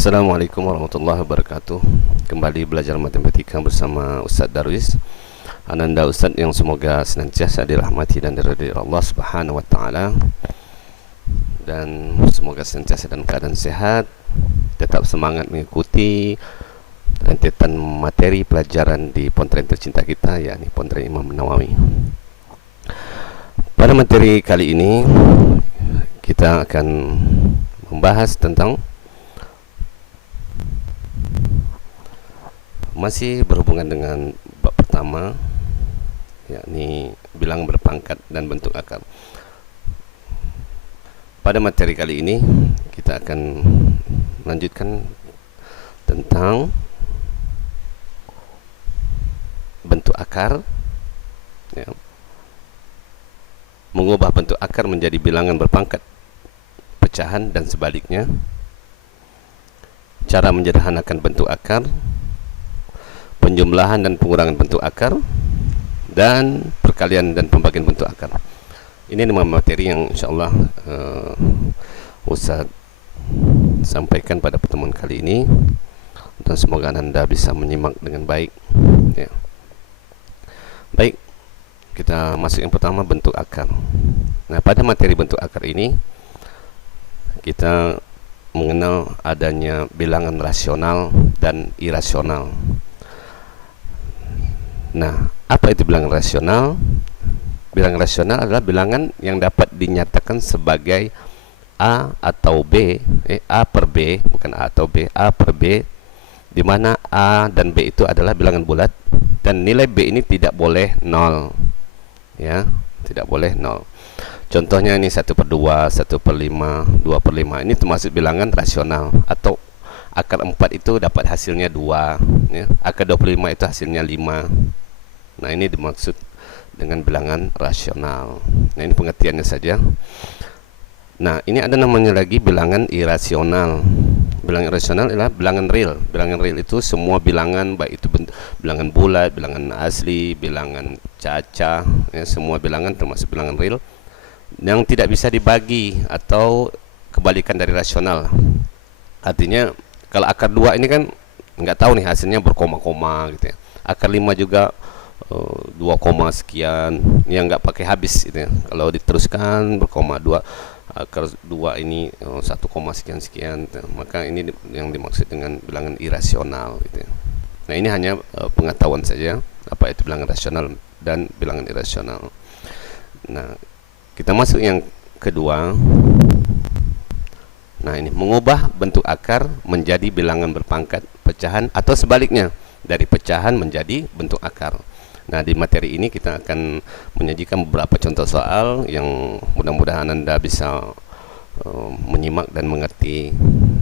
Assalamualaikum warahmatullahi wabarakatuh. Kembali belajar matematika bersama Ustadz Darwis Ananda Ustadz yang semoga senantiasa dirahmati dan diridhai Allah Subhanahu wa taala, dan semoga senantiasa dalam keadaan sehat, tetap semangat mengikuti rentetan materi pelajaran di Pontren tercinta kita, yakni Pontren Imam Nawawi. Pada materi kali ini kita akan membahas tentang masih berhubungan dengan bab pertama, yakni bilangan berpangkat dan bentuk akar. Pada materi kali ini kita akan melanjutkan tentang bentuk akar, ya. Mengubah bentuk akar menjadi bilangan berpangkat, pecahan dan sebaliknya, cara menyederhanakan bentuk akar, penjumlahan dan pengurangan bentuk akar, dan perkalian dan pembagian bentuk akar. Ini 5 materi yang insyaallah Ustaz sampaikan pada pertemuan kali ini, dan semoga Anda bisa menyimak dengan baik, ya. Baik, kita masuk yang pertama, bentuk akar. Nah, pada materi bentuk akar ini kita mengenal adanya bilangan rasional dan irasional. Nah, apa itu bilangan rasional? Bilangan rasional adalah bilangan yang dapat dinyatakan sebagai A atau B, A per B, bukan A atau B, A per B, di mana A dan B itu adalah bilangan bulat, dan nilai B ini tidak boleh 0, ya, tidak boleh 0. Contohnya ini 1/2, 1/5, 2/5, ini termasuk bilangan rasional. Atau akar 4 itu dapat hasilnya 2, ya. Akar 25 itu hasilnya 5. Nah, ini dimaksud dengan bilangan rasional. Nah, ini pengertiannya saja. Nah, ini ada namanya lagi bilangan irasional. Bilangan irasional adalah bilangan real. Bilangan real itu semua bilangan, baik itu bilangan bulat, bilangan asli, bilangan cacah, ya, semua bilangan termasuk bilangan real yang tidak bisa dibagi atau kebalikan dari rasional. Artinya kalau akar 2 ini kan nggak tahu nih hasilnya berkoma-koma gitu, ya. Akar 5 juga 2, sekian, yang nggak pakai habis gitu, ya. Kalau diteruskan berkoma 2, akar 2 ini 1, sekian, gitu. Maka ini yang dimaksud dengan bilangan irasional gitu, ya. Nah, ini hanya pengetahuan saja apa itu bilangan rasional dan bilangan irasional. Nah, kita masuk yang kedua. Nah, ini mengubah bentuk akar menjadi bilangan berpangkat, pecahan, atau sebaliknya, dari pecahan menjadi bentuk akar. Nah, di materi ini kita akan menyajikan beberapa contoh soal yang mudah-mudahan Anda bisa menyimak dan mengerti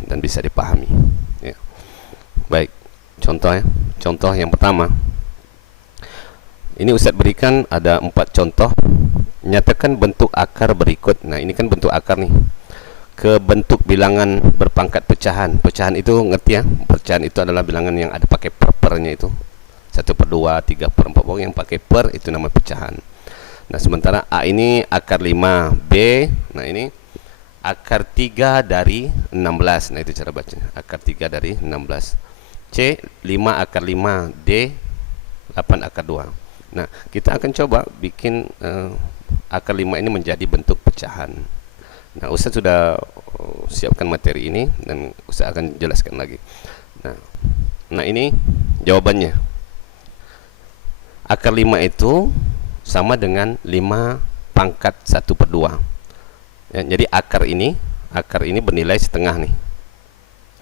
dan bisa dipahami, ya. Baik, contoh yang pertama. Ini Ustadz berikan ada 4 contoh. Nyatakan bentuk akar berikut. Nah, ini kan bentuk akar nih, ke bentuk bilangan berpangkat pecahan. Pecahan itu ngerti, ya? Pecahan itu adalah bilangan yang ada pakai per-pernya itu. 1/2, 3/4, pokoknya yang pakai per itu nama pecahan. Nah, sementara A ini akar 5, B, nah ini akar 3 dari 16. Nah, itu cara bacanya, akar 3 dari 16. C 5 akar 5, D 8 akar 2. Nah, kita akan coba bikin akar 5 ini menjadi bentuk pecahan. Nah, Ustaz sudah siapkan materi ini dan Ustaz akan jelaskan lagi. Nah, ini jawabannya. Akar 5 itu sama dengan 5 pangkat 1/2. Ya, jadi akar ini bernilai setengah nih.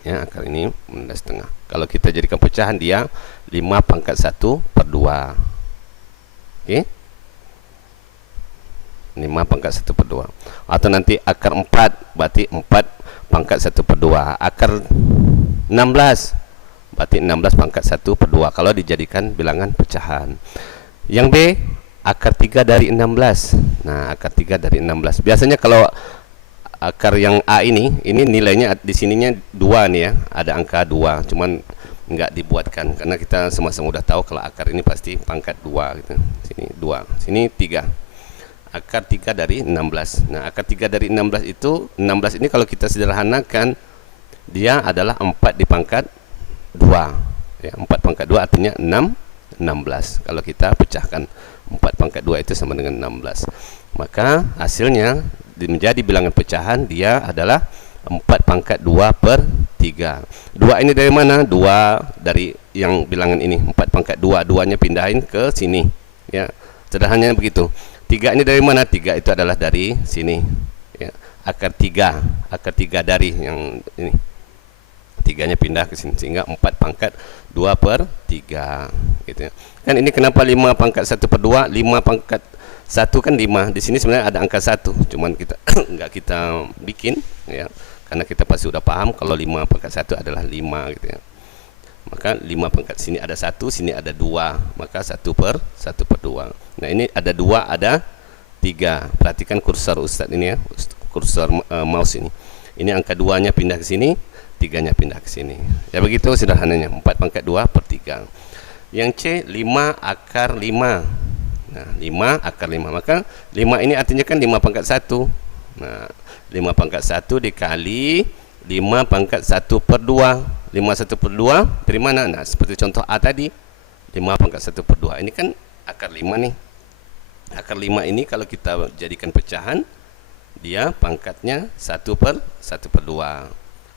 Ya, akar ini bernilai setengah. Kalau kita jadikan pecahan, dia 5 pangkat 1/2. Oke? 5 pangkat 1/2. Atau nanti akar 4 berarti 4 pangkat 1/2. Akar 16 berarti 16 pangkat 1/2 kalau dijadikan bilangan pecahan. Yang B, akar 3 dari 16. Nah, akar 3 dari 16. Biasanya kalau akar yang A ini nilainya di sininya 2 nih, ya. Ada angka 2, cuman nggak dibuatkan karena kita sama-sama udah tahu kalau akar ini pasti pangkat 2 gitu. Sini 2, sini 3. Akar 3 dari 16. Nah, akar 3 dari 16 itu, 16 ini kalau kita sederhanakan dia adalah 4 di pangkat 2 ya. 4 pangkat 2 artinya 16. Kalau kita pecahkan 4 pangkat 2 itu sama dengan 16, maka hasilnya menjadi bilangan pecahan dia adalah 4 pangkat 2 per 3. 2 ini dari mana? 2 dari yang bilangan ini, 4 pangkat 2, 2 nya pindahin ke sini ya, sederhananya begitu. 3 ini dari mana? 3 itu adalah dari sini ya. Akar 3 dari yang ini, 3 nya pindah ke sini, sehingga 4 pangkat 2 per 3 gitu ya. Kan ini kenapa 5 pangkat 1 per 2? 5 pangkat 1 kan 5. Di sini sebenarnya ada angka 1, cuman kita enggak kita bikin ya, karena kita pasti sudah paham kalau 5 pangkat 1 adalah 5 gitu ya. Maka 5 pangkat sini ada 1, sini ada 2, maka 1 per 2. Nah, ini ada 2, ada 3. Perhatikan kursor Ustadz ini ya, kursor mouse ini. Ini angka 2 nya pindah ke sini, 3 nya pindah ke sini. Ya begitu sederhananya, 4 pangkat 2 per 3. Yang C, 5 akar 5. Nah, 5 akar 5. Maka 5 ini artinya kan 5 pangkat 1. Nah, 5 pangkat 1 dikali 5 pangkat 1 per 2. 5 1 per 2 dari mana? Nah, seperti contoh A tadi, 5 pangkat 1 per 2. Ini kan akar 5 nih. Akar 5 ini kalau kita jadikan pecahan, dia pangkatnya 1 per 2.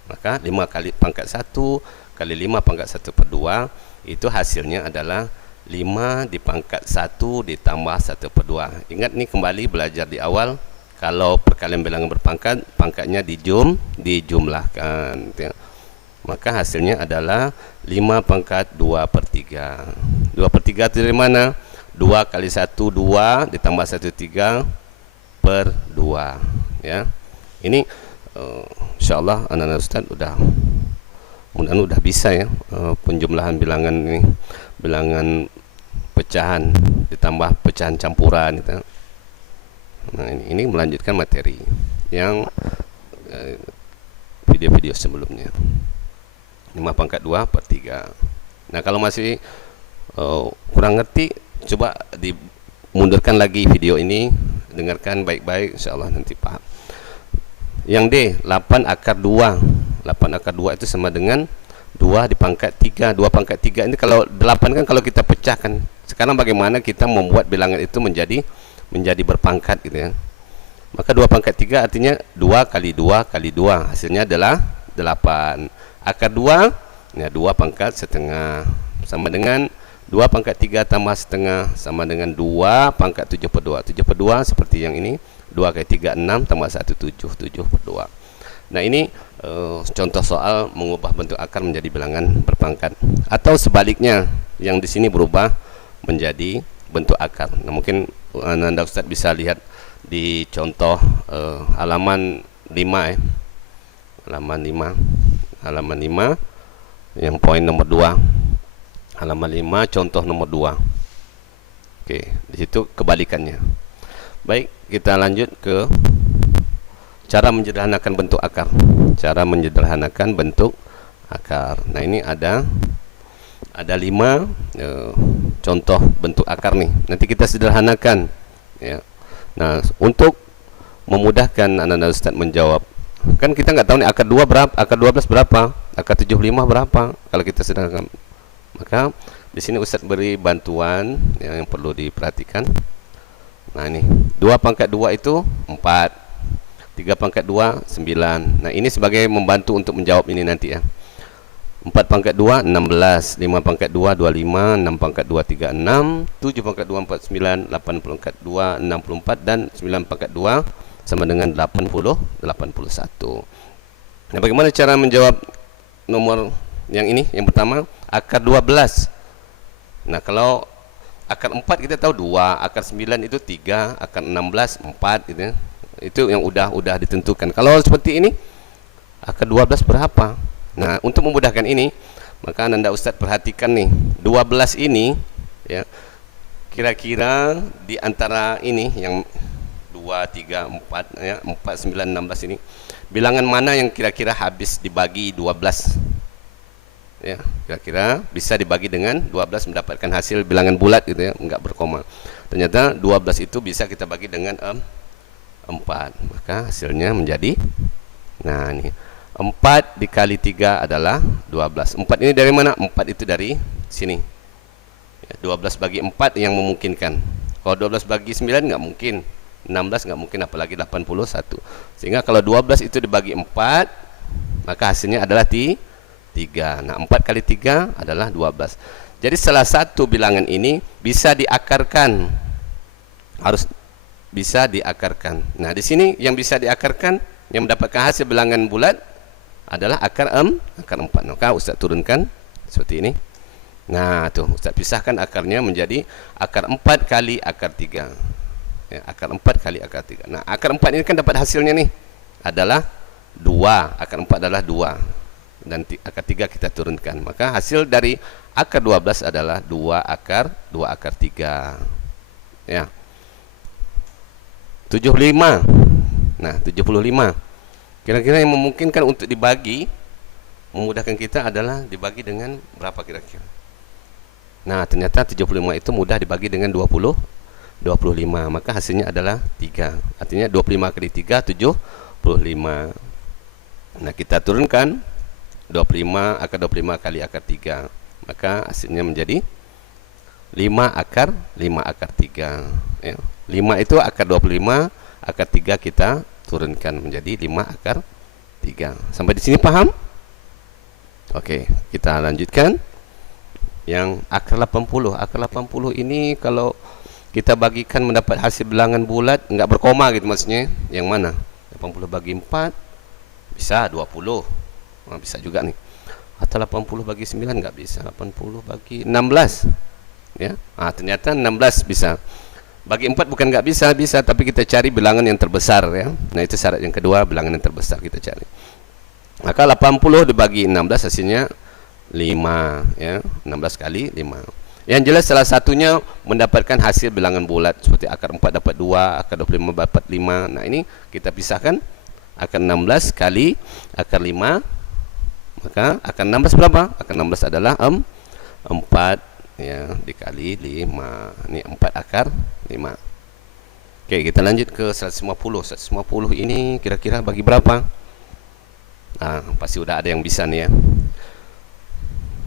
Maka 5 kali pangkat 1 kali 5 pangkat 1 per 2, itu hasilnya adalah 5 di pangkat 1 ditambah 1 per 2. Ingat nih, kembali belajar di awal, kalau perkalian bilangan berpangkat, pangkatnya dijumlahkan ya. Maka hasilnya adalah 5 pangkat 2 per 3. 2 per 3 itu dari mana? 2 kali 1 2 ditambah 1 3 per 2 ya. Ini insyaallah anak-anak Ustaz mudah-mudahan udah bisa ya, penjumlahan bilangan ini, bilangan pecahan ditambah pecahan campuran gitu. Nah, ini melanjutkan materi yang video-video sebelumnya. 5 pangkat 2 per 3. Nah, kalau masih kurang ngerti, coba dimundurkan lagi video ini, dengarkan baik-baik, insyaallah nanti paham. Yang D, 8 akar 2. 8 akar 2 itu sama dengan 2 di pangkat 3. 2 pangkat 3 ini, kalau 8 kan kalau kita pecahkan. Sekarang bagaimana kita membuat bilangan itu menjadi berpangkat gitu ya. Maka 2 pangkat 3 artinya 2 kali 2 kali 2, hasilnya adalah 8. Akar 2 ya, 2 pangkat setengah sama dengan 2 pangkat 3 tambah setengah sama dengan 2 pangkat 7 per 2. 7 per 2 seperti yang ini, 2 kali 3 6 tambah 1 7, 7 per 2. Nah, ini contoh soal mengubah bentuk akar menjadi bilangan berpangkat, atau sebaliknya yang di sini berubah menjadi bentuk akar. Nah, mungkin Anda Ustaz bisa lihat di contoh halaman 5 ya. Halaman 5 yang poin nomor 2. Halaman 5 contoh nomor 2. Oke, di situ kebalikannya. Baik, kita lanjut ke cara menyederhanakan bentuk akar. Cara menyederhanakan bentuk akar. Nah, ini ada 5 contoh bentuk akar nih. Nanti kita sederhanakan ya. Nah, untuk memudahkan anak-anak Ustaz menjawab, kan kita nggak tahu nih akar 2 berapa, akar 12 berapa, akar 75 berapa kalau kita sederhanakan. Maka di sini Ustaz beri bantuan yang perlu diperhatikan. Nah, ini 2 pangkat 2 itu 4, 3 pangkat 2 9. Nah, ini sebagai membantu untuk menjawab ini nanti ya. 4 pangkat 2 16, 5 pangkat 2 25, 6 pangkat 2 36, 7 pangkat 2 49, 8 pangkat 2 64, dan 9 pangkat 2 sama dengan 81. Nah, bagaimana cara menjawab nomor yang ini? Yang pertama, akar 12. Nah, kalau akar 4 kita tahu 2, akar 9 itu 3, akar 16 4 gitu ya. Itu yang udah ditentukan. Kalau seperti ini, akar 12 berapa? Nah, untuk memudahkan ini, maka Anda Ustaz perhatikan nih, 12 ini ya, kira-kira di antara ini yang 2 3 4 ya, 4 9 16 ini, bilangan mana yang kira-kira habis dibagi 12? Ya, kira-kira bisa dibagi dengan 12 mendapatkan hasil bilangan bulat gitu ya, enggak berkoma. Ternyata 12 itu bisa kita bagi dengan 4. Maka hasilnya menjadi, nah ini 4 dikali 3 adalah 12. 4 ini dari mana? 4 itu dari sini. 12 bagi 4 yang memungkinkan. Kalau 12 bagi 9 nggak mungkin. 16 nggak mungkin, apalagi 81. Sehingga kalau 12 itu dibagi 4, maka hasilnya adalah 3. Nah, 4 kali 3 adalah 12. Jadi salah satu bilangan ini bisa diakarkan. Harus bisa diakarkan. Nah, di sini yang bisa diakarkan, yang mendapatkan hasil bilangan bulat adalah akar 4. Maka Ustaz turunkan seperti ini. Nah, tuh Ustaz pisahkan akarnya menjadi akar 4 kali akar 3. Ya, akar 4 kali akar 3. Nah, akar 4 ini kan dapat hasilnya nih adalah 2. Akar 4 adalah 2. Dan akar 3 kita turunkan. Maka hasil dari akar 12 adalah 2 akar 3. Ya. 75. Nah, 75. Kira-kira yang memungkinkan untuk dibagi, memudahkan kita adalah dibagi dengan berapa kira-kira? Nah, ternyata 75 itu mudah dibagi dengan 25. Maka hasilnya adalah 3. Artinya 25 kali 3 75. Nah, kita turunkan 25 akar 25 kali akar 3. Maka hasilnya menjadi 5 akar 3. Ya. 5 itu akar 25, akar 3 kita turunkan menjadi 5 akar 3. Sampai di sini paham? Oke, kita lanjutkan. Yang akar 80. Akar 80 ini kalau kita bagikan mendapat hasil bilangan bulat, enggak berkoma gitu maksudnya. Yang mana? 80 bagi 4 bisa 20. Nah, bisa juga nih. Atau 80 bagi 9 enggak bisa. 80 bagi 16. Ya. Ah, ternyata 16 bisa. Bagi 4 bukan nggak bisa, tapi kita cari bilangan yang terbesar ya. Nah, itu syarat yang kedua, bilangan yang terbesar kita cari. Maka 80 dibagi 16 hasilnya 5 ya. 16 kali 5. Yang jelas salah satunya mendapatkan hasil bilangan bulat seperti akar 4 dapat 2, akar 25 dapat 5. Nah, ini kita pisahkan akar 16 kali akar 5. Maka akar 16 berapa? Akar 16 adalah 4 ya dikali 5. Ini 4 akar 5. Oke, kita lanjut ke 150. 150 ini kira-kira bagi berapa? Nah, pasti udah ada yang bisa nih ya.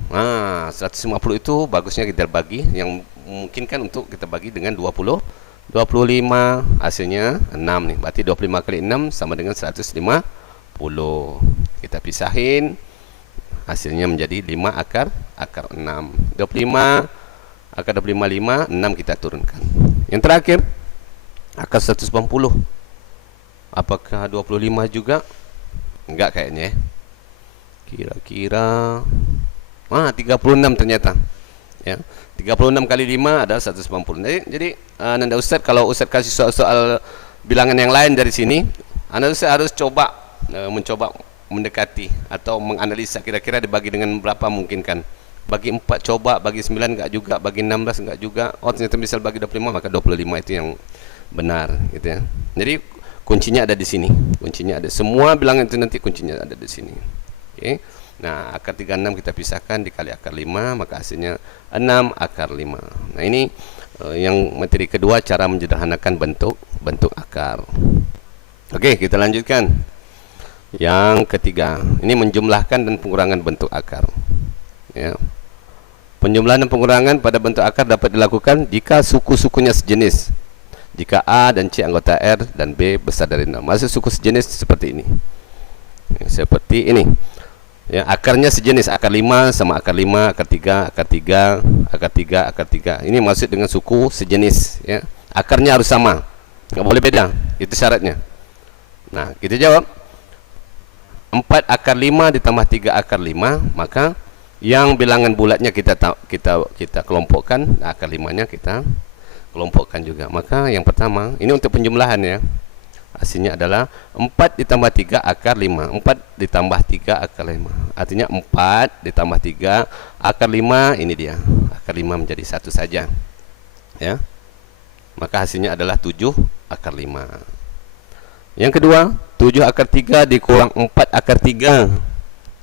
Nah, 150 itu bagusnya kita bagi, yang memungkinkan untuk kita bagi dengan 20. 25 hasilnya 6 nih. Berarti 25 kali 6 sama dengan 150. Kita pisahin, hasilnya menjadi 5 akar 6. 25 akar 25, 6 kita turunkan. Yang terakhir akar 190. Apakah 25 juga? Enggak kayaknya ya. Kira-kira 36 ternyata. Ya. 36 kali 5 adalah 190. Jadi Anda Ustaz, kalau Ustaz kasih soal-soal bilangan yang lain dari sini, Anda Ustaz harus mencoba mendekati atau menganalisa kira-kira dibagi dengan berapa mungkin kan. Bagi 4 coba, bagi 9 enggak juga, bagi 16 enggak juga. Oh, ternyata misal bagi 25, maka 25 itu yang benar gitu ya. Jadi kuncinya ada di sini. Kuncinya ada. Semua bilangan itu nanti kuncinya ada di sini. Oke. Nah, akar 36 kita pisahkan dikali akar 5, maka hasilnya 6 akar 5. Nah, ini yang materi kedua, cara menyederhanakan bentuk akar. Oke, kita lanjutkan. Yang ketiga, ini menjumlahkan dan pengurangan bentuk akar. Ya. Penjumlahan dan pengurangan pada bentuk akar dapat dilakukan jika suku-sukunya sejenis. Jika A dan C anggota R dan B besar dari 6. Maksud suku sejenis seperti ini. Ya, seperti ini. Ya, akarnya sejenis, akar 5 sama akar 5, akar 3, akar 3, akar 3, akar 3. Ini maksud dengan suku sejenis ya. Akarnya harus sama. Enggak boleh beda. Itu syaratnya. Nah, kita jawab 4 akar 5 ditambah 3 akar 5, maka yang bilangan bulatnya kita kelompokkan, akar 5-nya kita kelompokkan juga. Maka yang pertama, ini untuk penjumlahan ya. Hasilnya adalah 4 ditambah 3 akar 5. 4 ditambah 3 akar 5. Artinya 4 ditambah 3 akar 5, ini dia. Akar 5 menjadi 1 saja. Ya. Maka hasilnya adalah 7 akar 5. Yang kedua, 7 akar 3 dikurang 4 akar 3.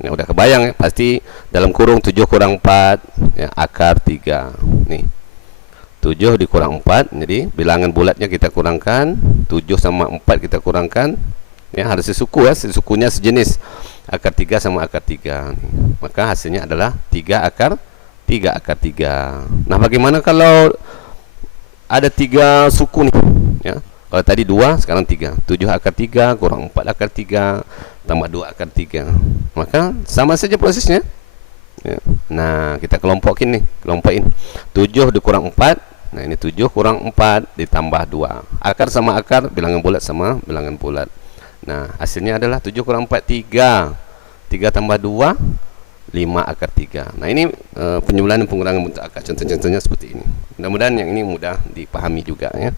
Ya, udah kebayang ya, pasti dalam kurung 7 kurang 4 ya, akar 3. Nih. 7 dikurang 4, jadi bilangan bulatnya kita kurangkan, 7 sama 4 kita kurangkan. Ya, harus sesuku ya, sesukunya sejenis. akar 3 sama akar 3 nih. Maka hasilnya adalah 3 akar 3. Nah, bagaimana kalau ada 3 suku nih ya? Kalau tadi 2, sekarang 3. 7 akar 3 kurang 4 akar 3 tambah 2 akar 3. Maka sama saja prosesnya ya. Nah, kita kelompokin nih, kelompokin 7 dikurang 4. Nah, ini 7 kurang 4 ditambah 2. Akar sama akar, bilangan bulat sama bilangan bulat. Nah, hasilnya adalah 7 kurang 4, 3. 3 tambah 2, 5 akar 3. Nah, ini penjumlahan dan pengurangan bentuk akar. Contoh-contohnya seperti ini. Mudah-mudahan yang ini mudah dipahami juga ya.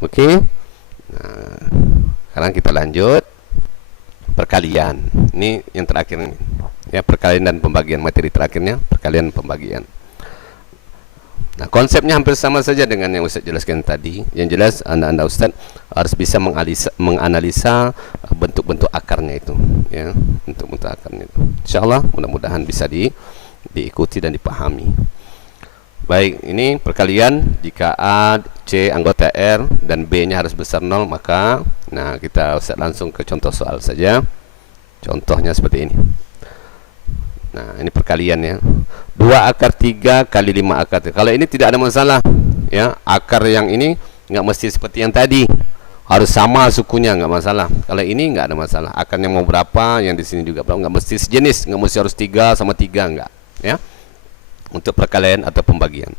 Oke. Nah, sekarang kita lanjut perkalian. Ini yang terakhir ini. Ya, perkalian dan pembagian, materi terakhirnya perkalian dan pembagian. Nah, konsepnya hampir sama saja dengan yang Ustaz jelaskan tadi. Yang jelas anda Ustaz harus bisa menganalisa bentuk-bentuk akarnya itu ya, bentuk-bentuk akarnya itu. Insyaallah mudah-mudahan bisa diikuti dan dipahami. Baik, ini perkalian jika A, C anggota R dan B-nya harus besar 0, maka nah kita Ustaz langsung ke contoh soal saja. Contohnya seperti ini. Nah, ini perkalian ya. 2 akar 3 kali 5 akar 3. Kalau ini tidak ada masalah ya. Akar yang ini nggak mesti seperti yang tadi. Harus sama sukunya, nggak masalah. Kalau ini nggak ada masalah. Akarnya mau berapa, yang di sini juga berapa. Nggak mesti sejenis, nggak mesti harus 3 sama 3, nggak ya. Untuk perkalian atau pembagian.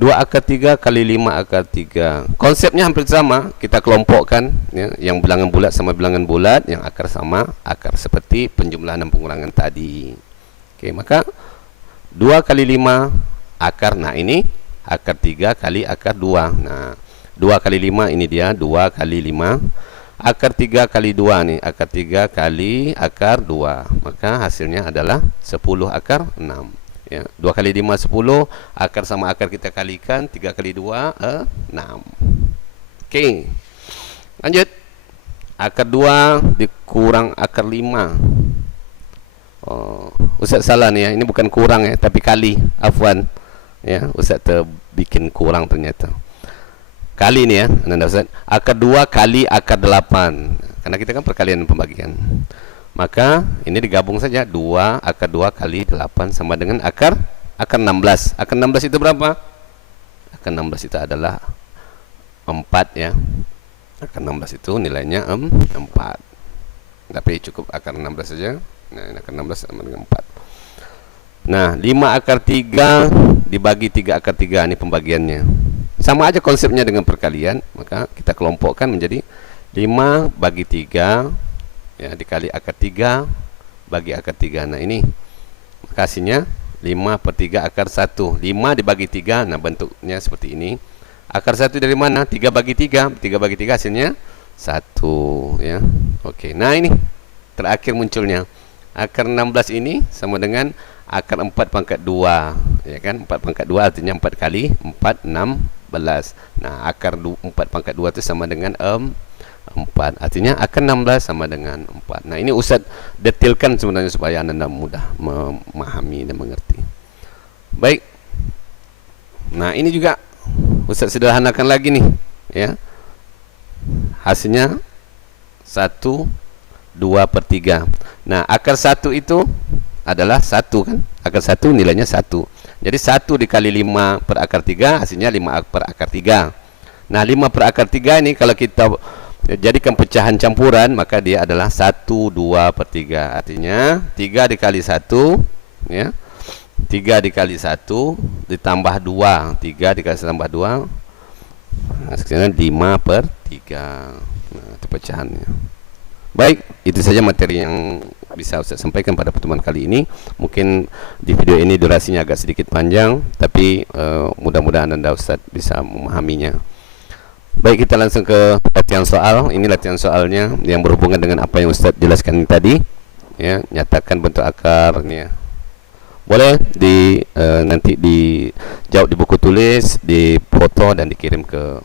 2 akar 3 kali 5 akar 3. Konsepnya hampir sama. Kita kelompokkan ya, yang bilangan bulat sama bilangan bulat, yang akar sama akar, seperti penjumlahan dan pengurangan tadi. Oke, maka 2 kali 5 akar. Nah, ini akar 3 kali akar 2. Nah, 2 kali 5 ini dia 2 kali 5. Akar 3 kali 2 nih, akar 3 kali akar 2. Maka hasilnya adalah 10 akar 6. Ya, 2 kali 5 10, akar sama akar kita kalikan, 3 kali 2 6. Oke. Lanjut. Akar 2 dikurang akar 5. Oh, Ustaz salah nih ya. Ini bukan kurang ya, tapi kali. Afwan. Ya, Ustaz bikin kurang ternyata. Kali nih ya, Anda Ustaz. Akar 2 kali akar 8. Karena kita kan perkalian pembagian. Maka ini digabung saja. 2 akar 2 kali 8 sama dengan akar 16. Akar 16 itu berapa? Akar 16 itu adalah 4 ya. Akar 16 itu nilainya 4. Tapi cukup akar 16 saja. Nah, ini akar 16 sama dengan 4. Nah, 5 akar 3 dibagi 3 akar 3, ini pembagiannya. Sama aja konsepnya dengan perkalian, maka kita kelompokkan menjadi 5 bagi 3 ya, dikali akar 3 bagi akar 3. Nah, ini hasilnya 5 per 3 akar 1. 5 dibagi 3, nah bentuknya seperti ini. Akar 1 dari mana? 3 bagi 3. 3 bagi 3 hasilnya 1 ya. Oke, nah ini terakhir munculnya. Akar 16 ini sama dengan akar 4 pangkat 2 ya kan. 4 pangkat 2 artinya 4 kali 4 16. Nah, akar 4 pangkat 2 itu sama dengan 4. Artinya akar 16 sama dengan 4. Nah, ini Ustaz detailkan sebenarnya supaya Anda mudah memahami dan mengerti. Baik. Nah, ini juga Ustaz sederhanakan lagi nih ya. Hasilnya 1 2 per 3. Nah, akar 1 itu adalah 1 kan. Akar 1 nilainya 1. Jadi 1 dikali 5 per akar 3 hasilnya 5 per akar 3. Nah, 5 per akar 3 ini kalau kita jadikan pecahan campuran, maka dia adalah 1 2 per 3. Artinya 3 dikali 1 ya. 3 dikali 1 ditambah 2. 3 dikali 1 tambah 2 hasilnya 5 per 3. Nah, itu pecahannya. Baik, itu saja materi yang bisa Ustaz sampaikan pada pertemuan kali ini. Mungkin di video ini durasinya agak sedikit panjang, tapi mudah-mudahan Anda Ustaz bisa memahaminya. Baik, kita langsung ke latihan soal. Ini latihan soalnya yang berhubungan dengan apa yang Ustaz jelaskan tadi. Ya, nyatakan bentuk akar ini ya. Boleh nanti dijawab di buku tulis, di foto dan dikirim ke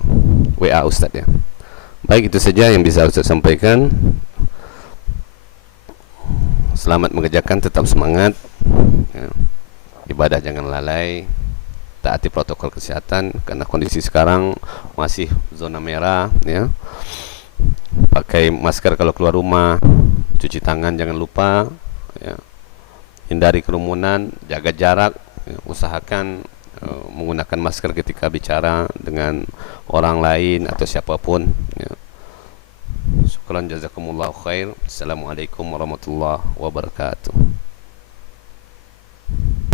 WA Ustaz ya. Baik, itu saja yang bisa Ustaz sampaikan. Selamat mengerjakan, tetap semangat ya. Ibadah jangan lalai, taati protokol kesehatan karena kondisi sekarang masih zona merah ya. Pakai masker kalau keluar rumah, cuci tangan jangan lupa, ya. Hindari kerumunan, jaga jarak, ya. Usahakan menggunakan masker ketika bicara dengan orang lain atau siapapun, ya. Syukran jazakumullahu khair. Assalamualaikum warahmatullahi wabarakatuh.